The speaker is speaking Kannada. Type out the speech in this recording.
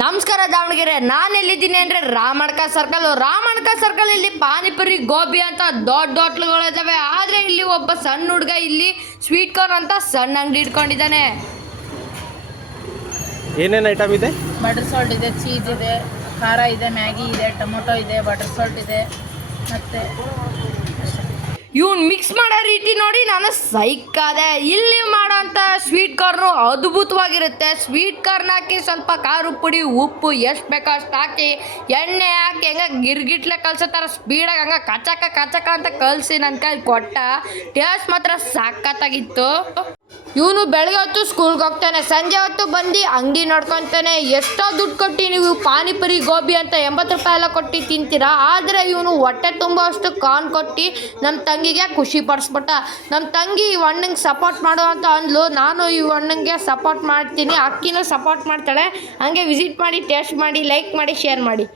ನಮಸ್ಕಾರ ದಾವಣಗೆರೆ. ನಾನು ಎಲ್ಲಿದ್ದೀನಿ ಅಂದರೆ ರಾಮಣಕ ಸರ್ಕಲ್ ಇಲ್ಲಿ ಪಾನಿಪುರಿ ಗೋಬಿ ಅಂತ ದೊಡ್ಡ ಹೋಟ್ಲುಗಳಿದ್ದಾವೆ. ಆದರೆ ಇಲ್ಲಿ ಒಬ್ಬ ಸಣ್ಣ ಹುಡುಗ ಇಲ್ಲಿ ಸ್ವೀಟ್ ಕಾರ್ನ್ ಅಂತ ಸಣ್ಣ ಅಂಗಡಿ ಇಟ್ಕೊಂಡಿದ್ದಾನೆ. ಏನೇನು ಐಟಮ್ ಇದೆ? ಬಟರ್ ಸಾಲ್ಟ್ ಇದೆ, ಚೀಸ್ ಇದೆ, ಖಾರ ಇದೆ, ಮ್ಯಾಗಿ ಇದೆ, ಟೊಮೊಟೊ ಇದೆ, ಬಟರ್ ಸಾಲ್ಟ್ ಇದೆ. ಮತ್ತು ಇವ್ನು ಮಿಕ್ಸ್ ಮಾಡೋ ರೀತಿ ನೋಡಿ ನಾನು ಸೈಕಾದೆ. ಇಲ್ಲಿ ಮಾಡೋಂಥ ಸ್ವೀಟ್ ಕಾರ್ನು ಅದ್ಭುತವಾಗಿರುತ್ತೆ. ಸ್ವೀಟ್ ಕಾರ್ನ್ ಹಾಕಿ ಸ್ವಲ್ಪ ಖಾರ ಪುಡಿ ಉಪ್ಪು ಎಷ್ಟು ಬೇಕೋ ಅಷ್ಟು ಹಾಕಿ ಎಣ್ಣೆ ಹಾಕಿ ಹಂಗೆ ಗಿರ್ಗಿಟ್ಲೆ ಕಲ್ಸೋ ಥರ ಸ್ಪೀಡಾಗಿ ಹಂಗೆ ಕಚಕ ಅಂತ ಕಲಸಿ ನನ್ನ ಕೈಲಿ ಕೊಟ್ಟ. ಟೇಸ್ಟ್ ಮಾತ್ರ ಸಖತ್ತಾಗಿತ್ತು. ಇವನು ಬೆಳಗ್ಗೆ ಹೊತ್ತು ಸ್ಕೂಲ್ಗೆ ಹೋಗ್ತಾನೆ, ಸಂಜೆ ಹೊತ್ತು ಬಂದು ಅಂಗಡಿ ನೋಡ್ಕೊತಾನೆ. ಎಷ್ಟೋ ದುಡ್ಡು ಕೊಟ್ಟು ನೀವು ಪಾನಿಪುರಿ ಗೋಬಿ ಅಂತ 80 ರೂಪಾಯಿ ಎಲ್ಲ ಕೊಟ್ಟು ತಿಂತೀರಾ. ಆದರೆ ಇವನು ಹೊಟ್ಟೆ ತುಂಬ ಅಷ್ಟು ಕಾರ್ನ್ ಕೊಟ್ಟು ನಮ್ಮ ತಂಗಿಗೆ ಖುಷಿ ಪಡಿಸ್ಬಿಟ್ಟ. ನಮ್ಮ ತಂಗಿ ಈ ಅಣ್ಣಂಗೆ ಸಪೋರ್ಟ್ ಮಾಡು ಅಂತ ಅಂದ್ಲು. ನಾನು ಈ ಅಣ್ಣಂಗೆ ಸಪೋರ್ಟ್ ಮಾಡ್ತೀನಿ, ಅಕ್ಕಿನೂ ಸಪೋರ್ಟ್ ಮಾಡ್ತಾಳೆ. ಹಂಗೆ ವಿಸಿಟ್ ಮಾಡಿ, ಟೇಸ್ಟ್ ಮಾಡಿ, ಲೈಕ್ ಮಾಡಿ, ಶೇರ್ ಮಾಡಿ.